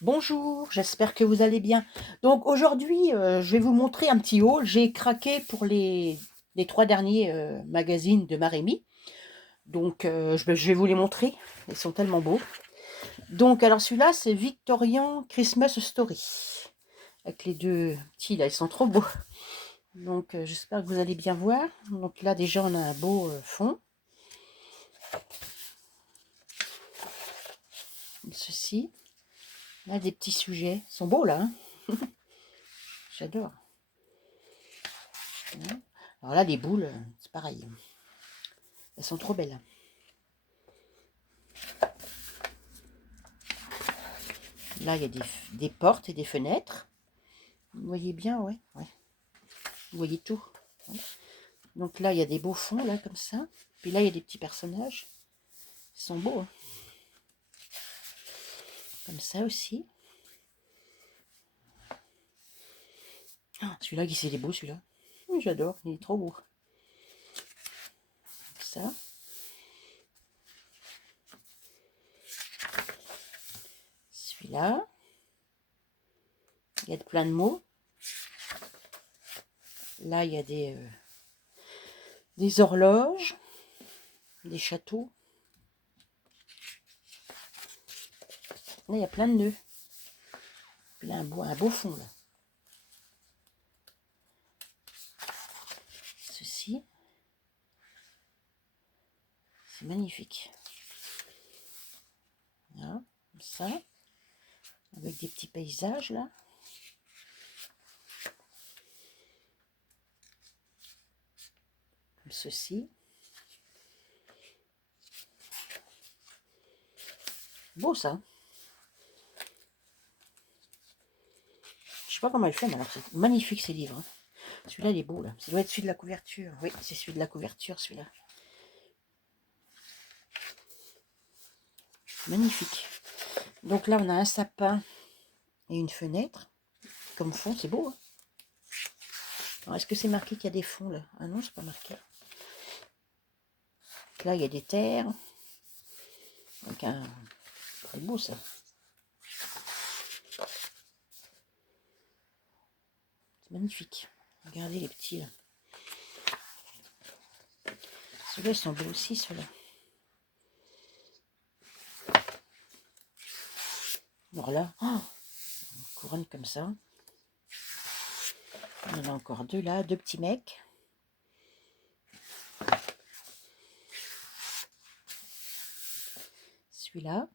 Bonjour, j'espère que vous allez bien. Donc aujourd'hui, je vais vous montrer un petit haul. J'ai craqué pour les 3 derniers, magazines de Marémy. Donc je vais vous les montrer. Ils sont tellement beaux. Donc alors celui-là, c'est Victorian Christmas Story. Avec les 2 petits là, ils sont trop beaux. Donc j'espère que vous allez bien voir. Donc là déjà on a un beau, fond, comme ceci. Là des petits sujets. Ils sont beaux là, hein? J'adore. Voilà. Alors là les boules, c'est pareil. Elles sont trop belles. Là, il y a des portes et des fenêtres. Vous voyez bien, ouais, ouais. Vous voyez tout. Ouais. Donc là, il y a des beaux fonds, là, comme ça. Puis là, il y a des petits personnages. Ils sont beaux, hein. Comme ça aussi. Ah, celui-là, il est beau, celui-là. Oui, j'adore, il est trop beau. Comme ça. Celui-là. Il y a plein de mots. Là, il y a des horloges, des châteaux. Là, il y a plein de nœuds. Puis là, un beau fond, là. Ceci. C'est magnifique. Voilà, comme ça. Avec des petits paysages, là. Comme ceci. Beau, ça. Je sais pas comment elle fait, mais alors c'est magnifique ces livres, hein. Celui-là, il est beau, là. Ça doit être celui de la couverture. Oui, c'est celui de la couverture, celui-là. Magnifique. Donc là, on a un sapin et une fenêtre. Comme fond, c'est beau, hein. Alors, est-ce que c'est marqué qu'il y a des fonds, là? Ah non, c'est pas marqué. Donc là, il y a des terres. Donc, c'est beau, ça. C'est magnifique. Regardez les petits, là. Ceux-là, ils sont beaux aussi, ceux-là. Alors là, oh, une couronne comme ça. Il y en a encore deux, là. Deux petits mecs. Celui-là.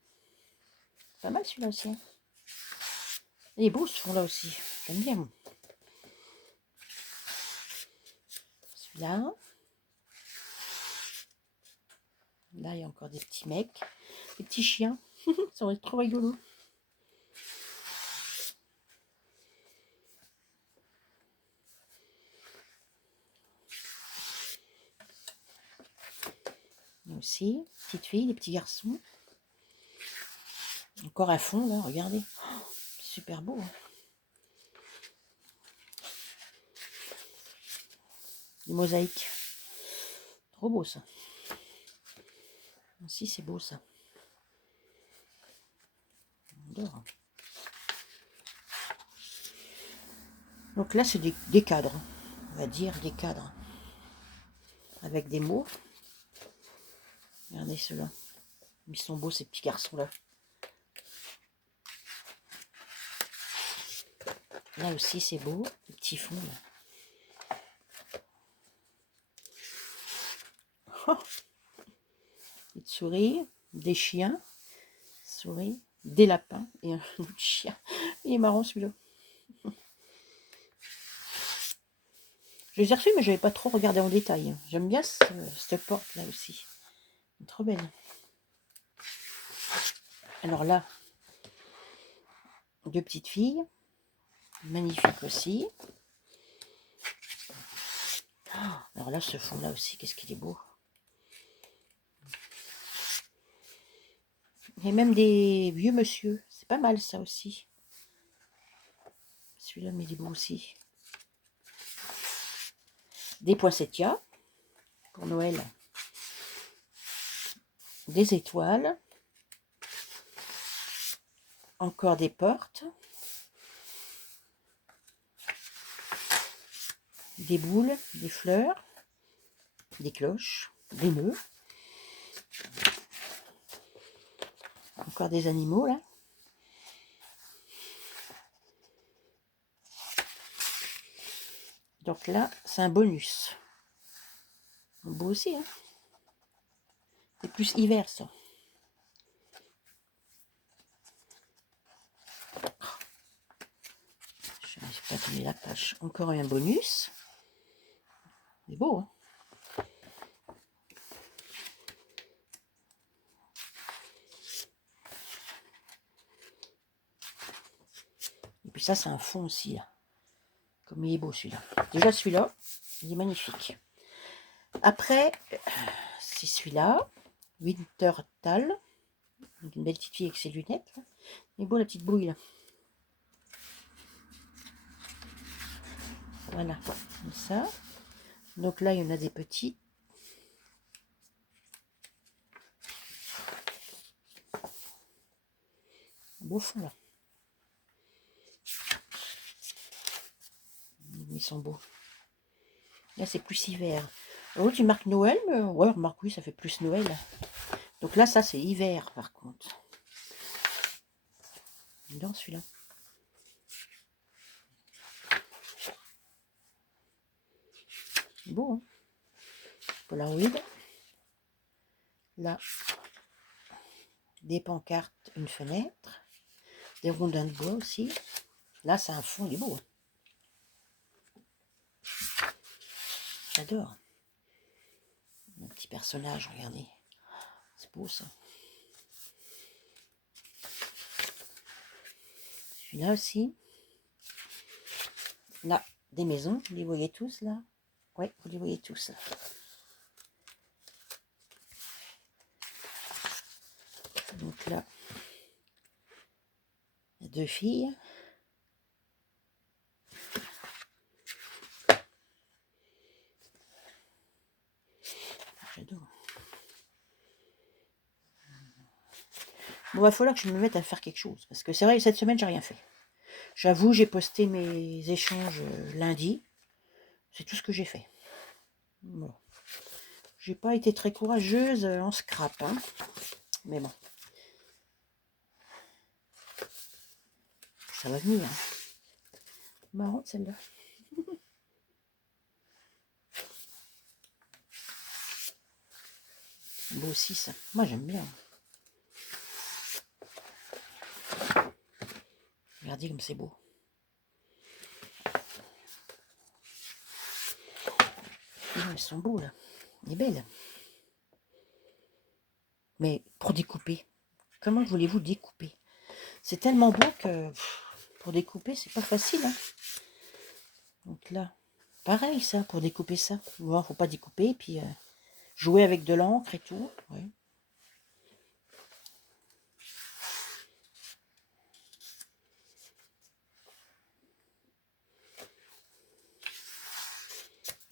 Pas mal, celui-là aussi, hein. Il est beau, ce fond-là aussi. J'aime bien, moi. Celui-là. Là, il y a encore des petits mecs. Des petits chiens. Ça aurait été trop rigolo. Là aussi, petite fille, des petits garçons. Encore à fond, là, regardez. Oh, super beau, hein. Des mosaïques. Trop beau, ça. Aussi, c'est beau, ça. On adore. Donc là, c'est des cadres. On va dire des cadres. Avec des mots. Regardez ceux-là. Ils sont beaux, ces petits garçons-là. Là aussi, c'est beau. Les petits fonds, là. Oh, des souris, des chiens, souris, des lapins et un autre chien. Il est marrant, celui-là. Je les ai reçus, mais je n'avais pas trop regardé en détail. J'aime bien cette porte-là aussi. Trop belle. Alors là, deux petites filles. Magnifique aussi. Alors là, ce fond-là aussi, qu'est-ce qu'il est beau. Et même des vieux monsieur. C'est pas mal, ça aussi. Celui-là, mais il est beau aussi. Des poinsettias pour Noël. Des étoiles. encore des portes, des boules, des fleurs, des cloches, des nœuds, encore des animaux là. Donc là, c'est un bonus. Beau aussi, hein. C'est plus hiver, ça. Je n'arrive pas à tourner la page. Encore un bonus. C'est beau, hein. Et puis ça, c'est un fond aussi, là. Comme il est beau, celui-là. Déjà, celui-là, il est magnifique. Après, c'est celui-là. Wintertal. Une belle petite fille avec ses lunettes. Là. Il est beau, la petite bouille, là. Voilà, comme ça. Donc là, il y en a des petits. Beau fond, là. Ils sont beaux. Là, c'est plus hiver. L'autre, il marque Noël, mais ouais, remarque, oui, ça fait plus Noël. Donc là, ça, c'est hiver, par contre. Dans celui-là. Beau, hein. Polaroid. Là, des pancartes, une fenêtre. Des rondins de bois aussi. Là, c'est un fond, il est beau. J'adore. Un petit personnage, regardez. C'est beau, ça. Celui-là aussi. Là, des maisons. Vous les voyez tous, là? Oui, vous les voyez tous. Donc là, il y a deux filles. J'adore. Bon, il va falloir que je me mette à faire quelque chose. Parce que c'est vrai, cette semaine, j'ai rien fait. J'avoue, j'ai posté mes échanges lundi. C'est tout ce que j'ai fait. Bon. J'ai pas été très courageuse en scrap. Hein. Mais bon. Ça va venir. Hein. Marrant celle-là. Beau aussi ça. Moi j'aime bien. Regardez comme c'est beau. Ils sont beaux là. Il est belle. Mais pour découper, comment voulez-vous découper? C'est tellement beau que pour découper, c'est pas facile. Hein. Donc là, pareil ça, pour découper ça. Bon, faut pas découper, puis jouer avec de l'encre et tout. Ouais.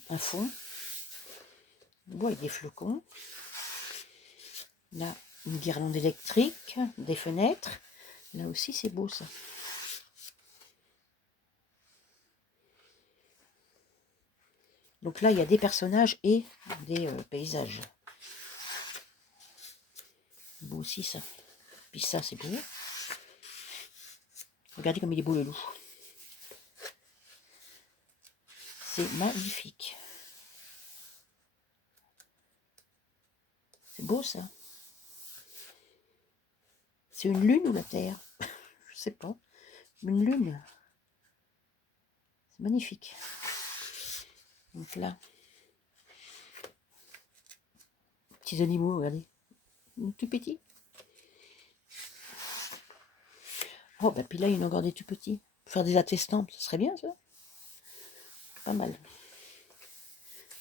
Un fond. Beau avec des flocons. Là, une guirlande électrique, des fenêtres. Là aussi, c'est beau ça. Donc là, il y a des personnages et des paysages. Beau aussi ça. Puis ça, c'est beau. Regardez comme il est beau le loup. C'est magnifique. C'est beau ça. C'est une lune ou la terre? Je sais pas. Une lune. C'est magnifique. Donc là, petits animaux, regardez. Tout petit. Oh, bah puis là, il y en a encore des tout petits. Faire des attestants, ce serait bien ça. Pas mal.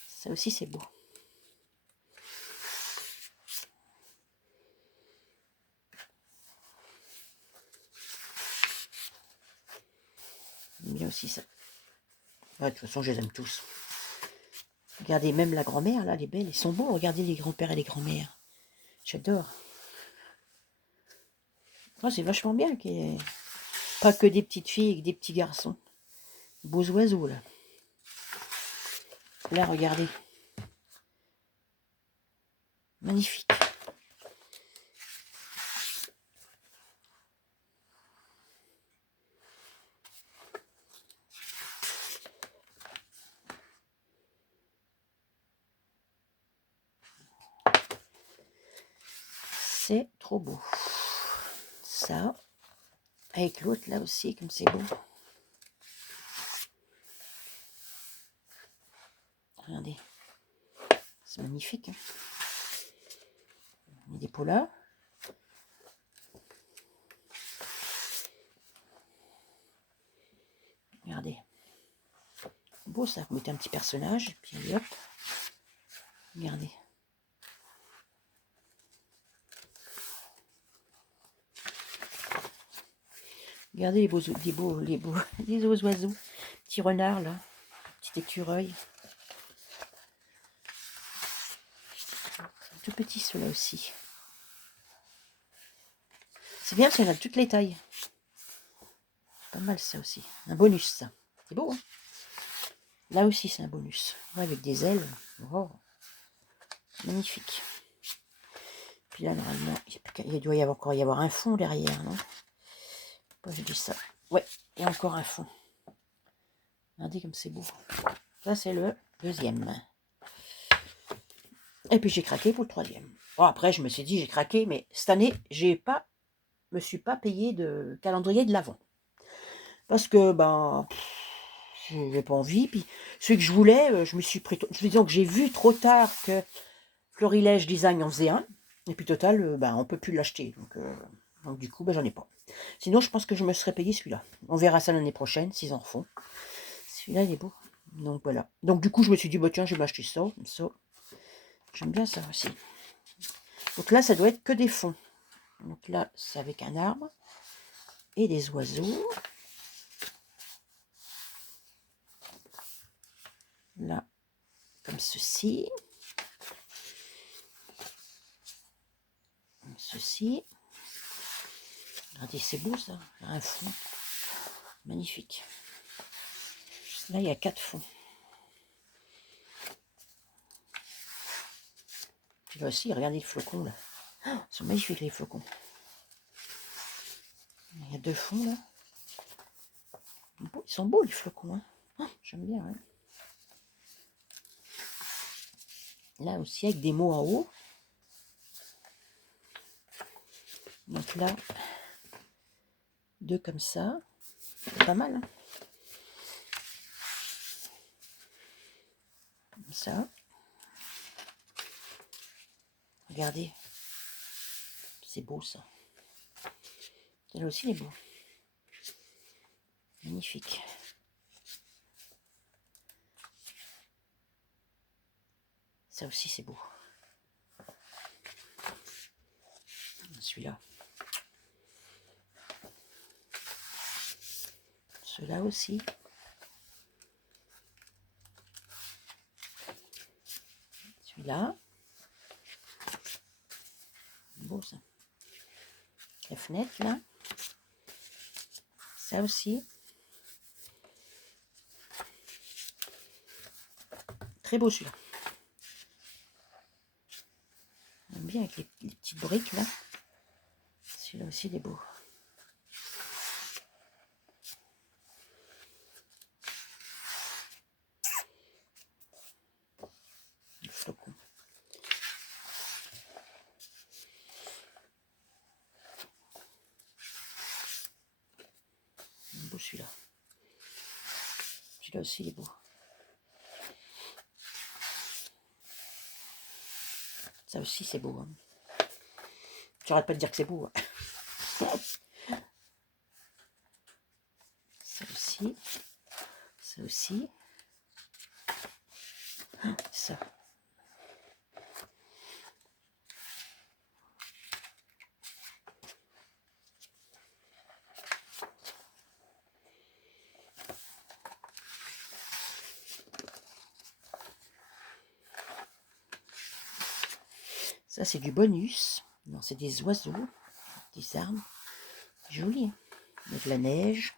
Ça aussi, c'est beau. J'aime bien aussi ça. Ouais, de toute façon, je les aime tous. Regardez, même la grand-mère, là, elle est belle. Ils sont beaux. Regardez les grands-pères et les grand-mères. J'adore. Oh, c'est vachement bien qu'il y ait pas que des petites filles et que des petits garçons. Beaux oiseaux, là. Là, regardez. Magnifique. C'est trop beau. Ça, avec l'autre là aussi, comme c'est beau. Regardez. C'est magnifique. Hein. Il y a des polars. Regardez. Beau ça. Vous mettez un petit personnage. Puis hop. Regardez. Regardez les beaux, les beaux oiseaux. Petit renard là. Petit écureuil. Tout petit ceux-là aussi. C'est bien, ça, il y en a de toutes les tailles. Pas mal ça aussi. Un bonus ça. C'est beau, hein. Là aussi c'est un bonus. Ouais, avec des ailes. Oh. Magnifique. Puis là, normalement, il doit encore y avoir un fond derrière, non? Pourquoi je dis ça? Ouais, il y a encore un fond. Regardez comme c'est beau. Ça, c'est le deuxième. Et puis, j'ai craqué pour le troisième. Bon, après, je me suis dit, j'ai craqué, mais cette année, me suis pas payé de calendrier de l'Avent. Parce que, ben, j'ai pas envie. Puis, celui que je voulais, je me suis pris... Disons que j'ai vu trop tard que Florilège Design en faisait un. Et puis, total, ben, on peut plus l'acheter. Donc, du coup, ben, j'en ai pas. Sinon, je pense que je me serais payé celui-là. On verra ça l'année prochaine, s'ils en refont. Celui-là, il est beau. Donc, voilà. Donc, du coup, je me suis dit, bah, tiens, je vais m'acheter ça. J'aime bien ça aussi. Donc là, ça doit être que des fonds. Donc là, c'est avec un arbre et des oiseaux. Là, comme ceci. Comme ceci. Regardez, c'est beau ça. Un fond. Magnifique. Là, il y a 4 fonds. Là aussi, regardez les flocons là. Oh, ils sont magnifiques les flocons. Il y a 2 fonds là. Ils sont beaux les flocons. Hein. Oh, j'aime bien. Hein. Là aussi, avec des mots en haut. Donc là, 2 comme ça. C'est pas mal. Hein. Comme ça. Regardez. C'est beau ça. Là aussi, il est beau. Magnifique. Ça aussi, c'est beau. Celui-là. Ceux-là aussi. Celui-là. Beau ça. La fenêtre là. Ça aussi. Très beau celui-là. J'aime bien avec les petites briques là. Celui-là aussi il est beau. Le flocon. Il est beau celui-là. Celui-là aussi il est beau. Ça aussi c'est beau. Hein. J'arrête pas de dire que c'est beau. Hein. Ça aussi. Ça aussi. Ça. Ça c'est du bonus. Non, c'est des oiseaux, des arbres. Joli, hein, avec la neige.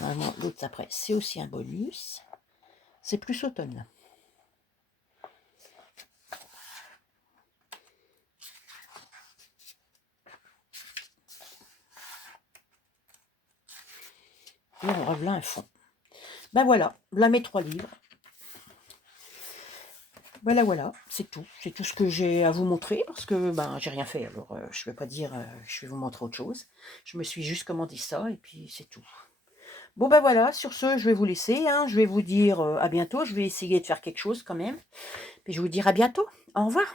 Normalement, l'autre après, c'est aussi un bonus. C'est plus automne, là. Et on revient un fond. Ben voilà, là mes 3 livres. Voilà, c'est tout. C'est tout ce que j'ai à vous montrer parce que ben j'ai rien fait. Alors je vais pas dire, je vais vous montrer autre chose. Je me suis juste commandé ça et puis c'est tout. Bon ben voilà, sur ce, je vais vous laisser, hein. Je vais vous dire à bientôt. Je vais essayer de faire quelque chose quand même. Et je vous dire à bientôt. Au revoir.